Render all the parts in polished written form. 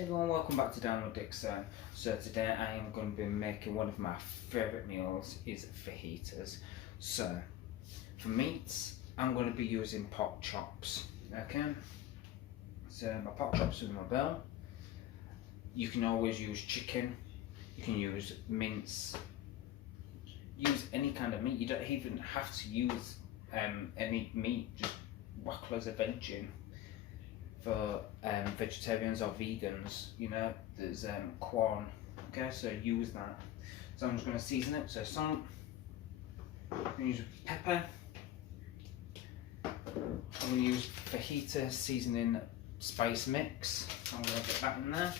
Everyone, welcome back to Download Dixon. So today I am going to be making one of my favourite meals is fajitas. So for meats I'm going to be using pork chops. Okay, so my pork chops in my bowl. You can always use chicken, you can use mince, use any kind of meat. You don't even have to use any meat, just whack loads of veg in. For vegetarians or vegans, you know, there's corn. Okay, so use that. So I'm just going to season it. So salt, I'm going to use pepper, I'm going to use fajita seasoning spice mix. I'm going to get that in there.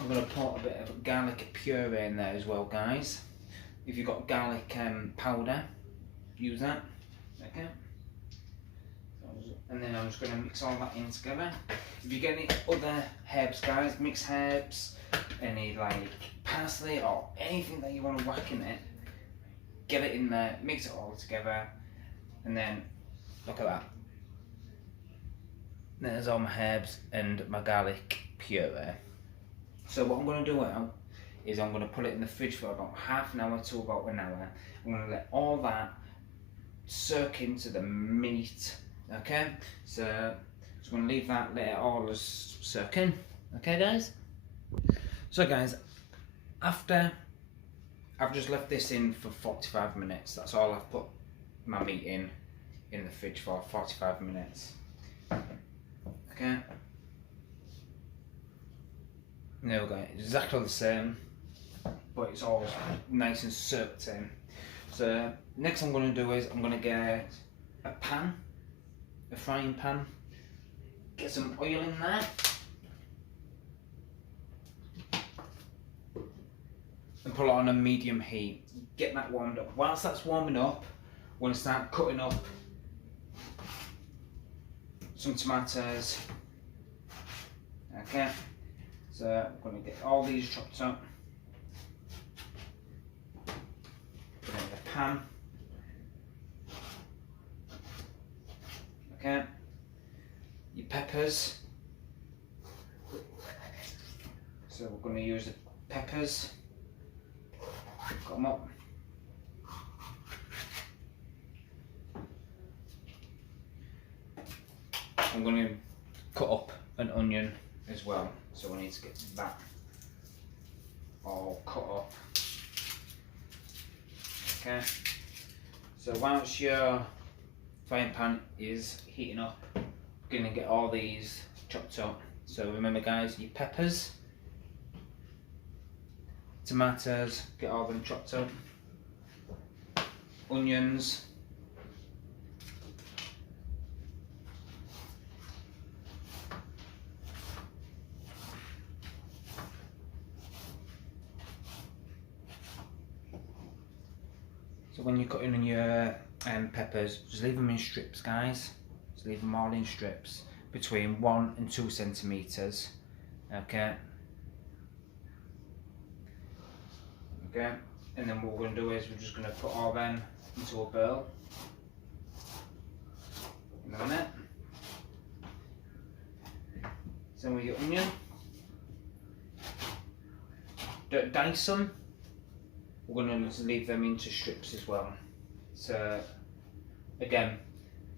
I'm going to put a bit of garlic puree in there as well, guys. If you've got garlic powder, use that. Okay. And then I'm just going to mix all that in together. If you get any other herbs, guys, mixed herbs, any like parsley or anything that you want to whack in it, get it in there, mix it all together, and then look at that. There's all my herbs and my garlic puree. So what I'm going to do now is I'm going to put it in the fridge for about half an hour to about an hour. I'm going to let all that soak into the meat. Okay, so just going to leave that, let it all just soak in. Okay, guys. So, guys, after I've just left this in for 45 minutes. That's all I've put my meat in the fridge for, 45 minutes. Okay. There we go. Exactly the same, but it's all nice and soaked in. So next I'm going to do is I'm going to get a pan. A frying pan, get some oil in there, and put it on a medium heat. Get that warmed up. Whilst that's warming up, we're going to start cutting up some tomatoes. Okay, so we're going to get all these chopped up, put it in the pan. Okay, your peppers. So we're going to use the peppers. Cut them up. I'm going to cut up an onion as well. So we need to get that all cut up. Okay. So once your frying pan is heating up, we're going to get all these chopped up. So remember, guys, your peppers, tomatoes, get all them chopped up, onions, so when you're cutting in your peppers, just leave them in strips, guys. Just leave them all in strips between 1 and 2 centimeters. Okay. Okay. And then what we're going to do is we're just going to put all them into a bowl in a minute. Same with your onion. Don't dice them. We're going to just leave them into strips as well. So again,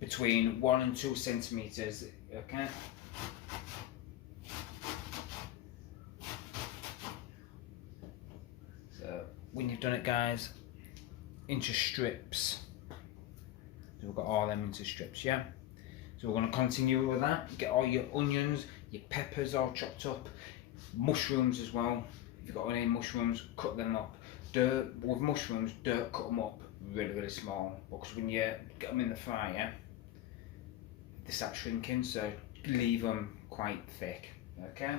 between 1 and 2 centimeters. Okay. So when you've done it, guys, into strips. So we've got all them into strips, yeah. So we're going to continue with that. Get all your onions, your peppers all chopped up, mushrooms as well. If you've got any mushrooms, cut them up. With mushrooms, don't cut them up really small, because when you get them in the fryer, they start shrinking. So leave them quite thick. Okay.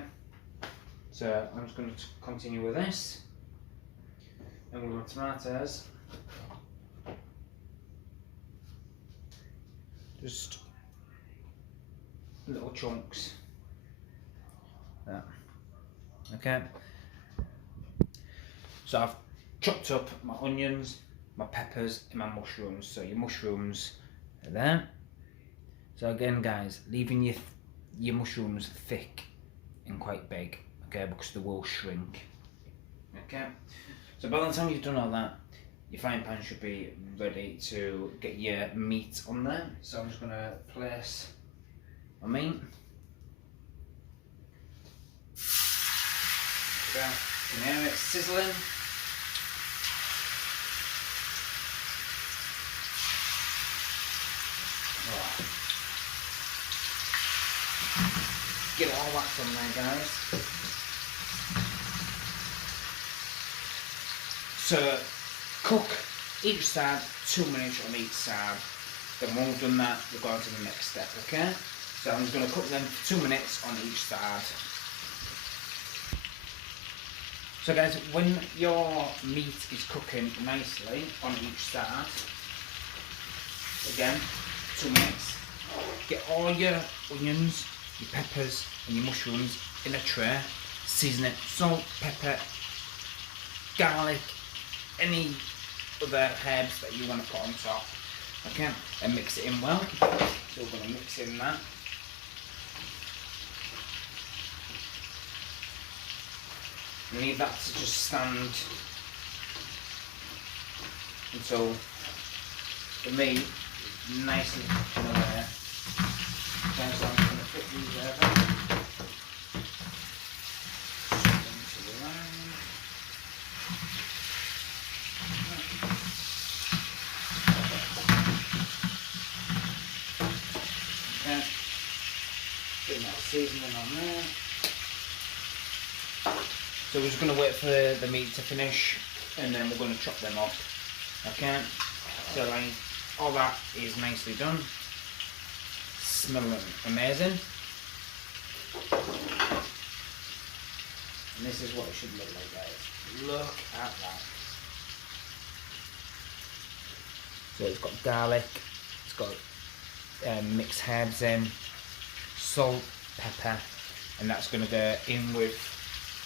So I'm just going to continue with this, and with my tomatoes, just little chunks. That. Okay. So I've chopped up my onions, my peppers and my mushrooms. So your mushrooms are there. So again, guys, leaving your mushrooms thick and quite big, okay, because they will shrink. Okay, so by the time you've done all that, your frying pan should be ready to get your meat on there. So I'm just going to place my meat. Okay, you can hear it sizzling. Right. Get it all waxed on there, guys. So cook each side 2 minutes on each side. Then when we've done that, we're going to the next step, okay? So I'm just going to cook them for 2 minutes on each side. So guys, when your meat is cooking nicely on each side, again, 2 minutes, get all your onions, your peppers and your mushrooms in a tray, season it, salt, pepper, garlic, any other herbs that you want to put on top, okay, and mix it in well. So we're going to mix in that. Leave that to just stand until the meat is nicely cooking away. So I'm going to put these over. Into the line. Okay. Put that seasoning on there. So we're just going to wait for the meat to finish and then we're going to chop them up. Okay, so like all that is nicely done. Smelling amazing. And this is what it should look like, guys. Look at that. So it's got garlic, it's got mixed herbs in, salt, pepper, and that's going to go in with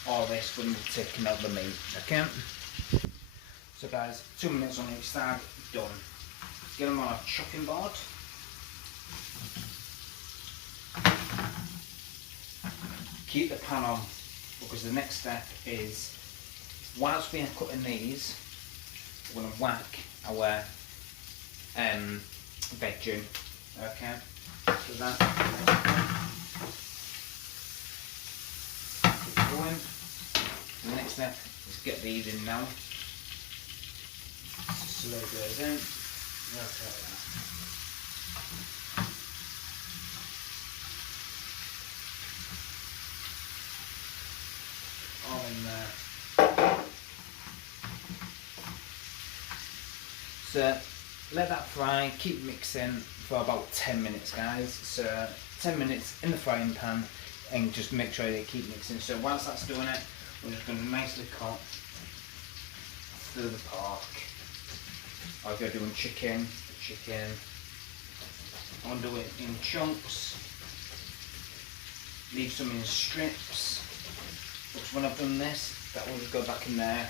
all this when we're taking out the meat, okay? So guys, 2 minutes on each side, done. Get them on a chopping board. Keep the pan on, because the next step is, whilst we are cutting these, we're going to whack our veg in, okay? So that, keep going. The next step is get these in now. Slow those in. Just like that. All in there. So let that fry, keep mixing for about 10 minutes, guys. So 10 minutes in the frying pan and just make sure they keep mixing. So whilst that's doing it, we're just going to nicely cut through the pork. Or if you're doing chicken, I'll do it in chunks. Leave some in strips. Because when I've done this, that will just go back in there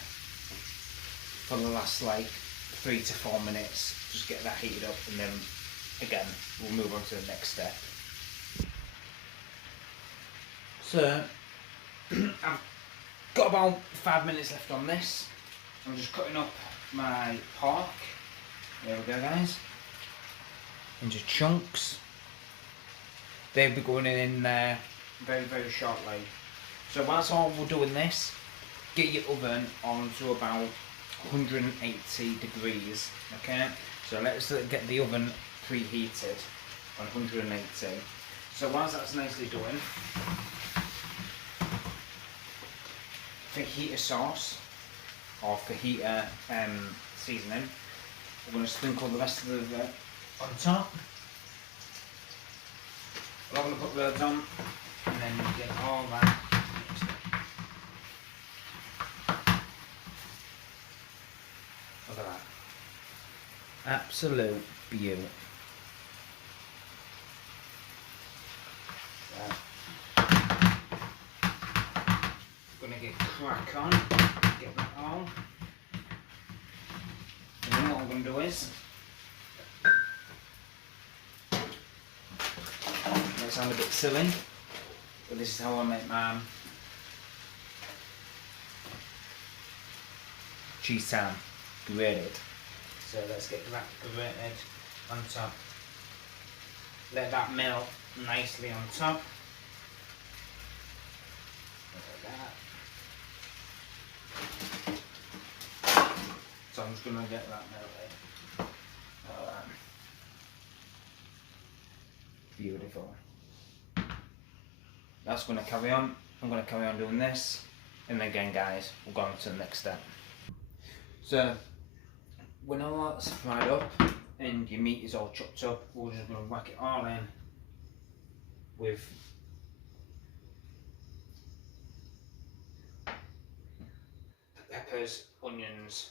for the last like 3 to 4 minutes. Just get that heated up and then again we'll move on to the next step. So I've got about 5 minutes left on this. I'm just cutting up my pork. There we go, guys. Into chunks. They'll be going in there very, very shortly. So whilst we're doing this, get your oven on to about 180 degrees. Okay. So let's get the oven preheated on 180. So whilst that's nicely doing, fajita sauce or fajita seasoning. We're going to sprinkle the rest of the on top. We're going to put those on and then get all that mixed up. Look at that. Absolute beauty. Going to get crack on, get that on. And then what I'm going to do is, that sound a bit silly, but this is how I make mine. Cheese time, grated. So let's get that grated on top. Let that melt nicely on top. Like that. So I'm just going to get that melted. Beautiful. That's going to carry on. I'm going to carry on doing this, and then again guys, we'll go on to the next step. So when all that's fried up and your meat is all chopped up, we're just going to whack it all in with the peppers, onions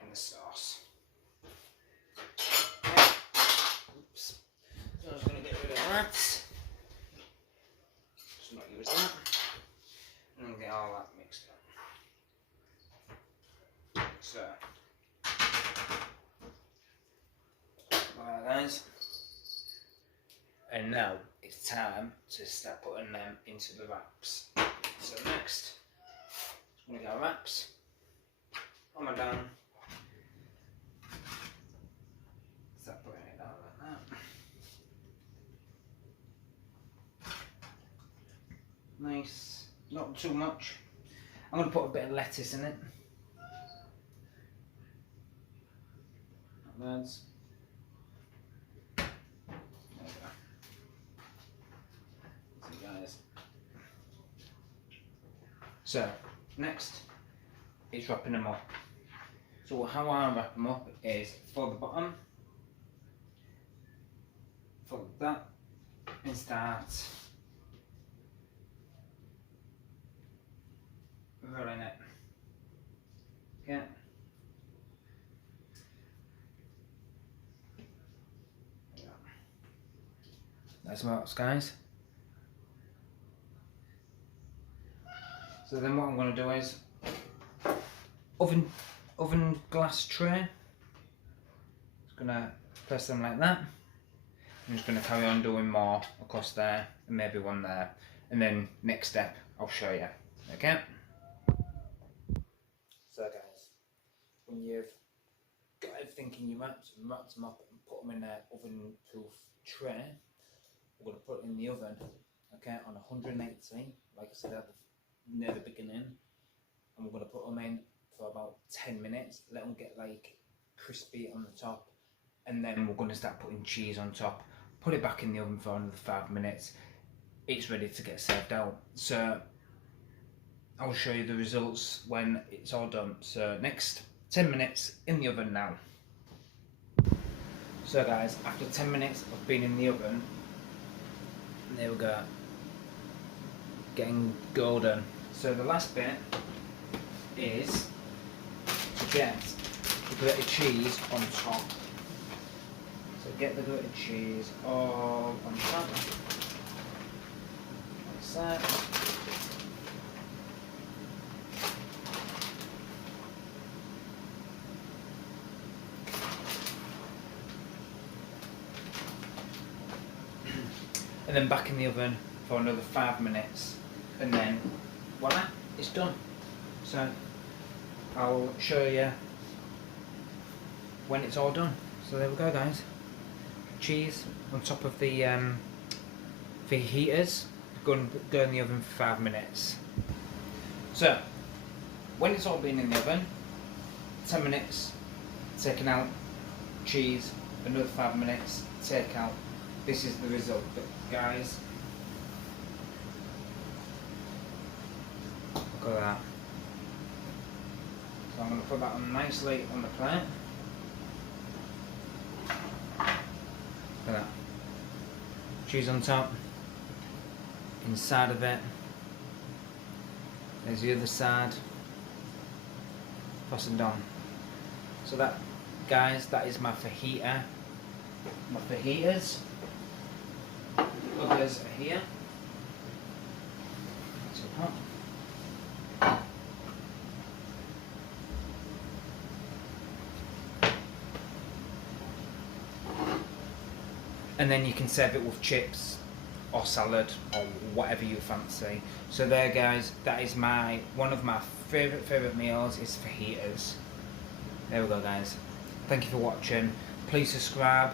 and the sauce. Oops. So I'm just going to get rid of that. Just not use that. And then get all that mixed up. So, alright guys. And now it's time to start putting them into the wraps. So next, I'm going to get wraps on my down. Start putting it down like that. Nice, not too much. I'm going to put a bit of lettuce in it. Not bad. So, next is wrapping them up. So how I wrap them up is for the bottom, fold that and start rolling it. Okay. That's what, guys. So then what I'm going to do is oven glass tray. Just going to press them like that. I'm just going to carry on doing more across there and maybe one there, and then next step I'll show you. Okay. So guys, when you've got everything in your wraps and wrapped them up and put them in an oven proof tray, we're going to put it in the oven, okay, on 180, like I said at the near the beginning, and we're going to put them in for about 10 minutes, let them get like crispy on the top, and then we're going to start putting cheese on top, put it back in the oven for another 5 minutes. It's ready to get served out. So I'll show you the results when it's all done. So next 10 minutes in the oven now. So guys, after 10 minutes of being in the oven, there we go, getting golden. So the last bit is to get the grated cheese on top. So get the grated cheese all on top, like that. And then back in the oven for another 5 minutes, and then voila, it's done. So I'll show you when it's all done. So there we go guys, cheese on top of the fajitas, go in the oven for 5 minutes. So when it's all been in the oven, 10 minutes, taken out, cheese, another 5 minutes, take out. This is the result, guys. Look at that. So I'm going to put that on nicely on the plate. Look at that. Cheese on top. Inside of it. There's the other side. Toss and done. So that, guys, that is my fajita. My fajitas. Others are here. So hot. And then you can serve it with chips or salad or whatever you fancy. So there guys, that is one of my favourite meals is fajitas. There we go guys. Thank you for watching. Please subscribe.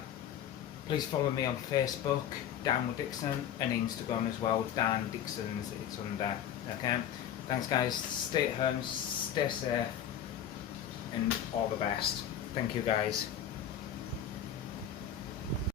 Please follow me on Facebook, Dan with Dixon, and Instagram as well, Dan Dixon's, it's under. Okay? Thanks guys, stay at home, stay safe, and all the best. Thank you guys.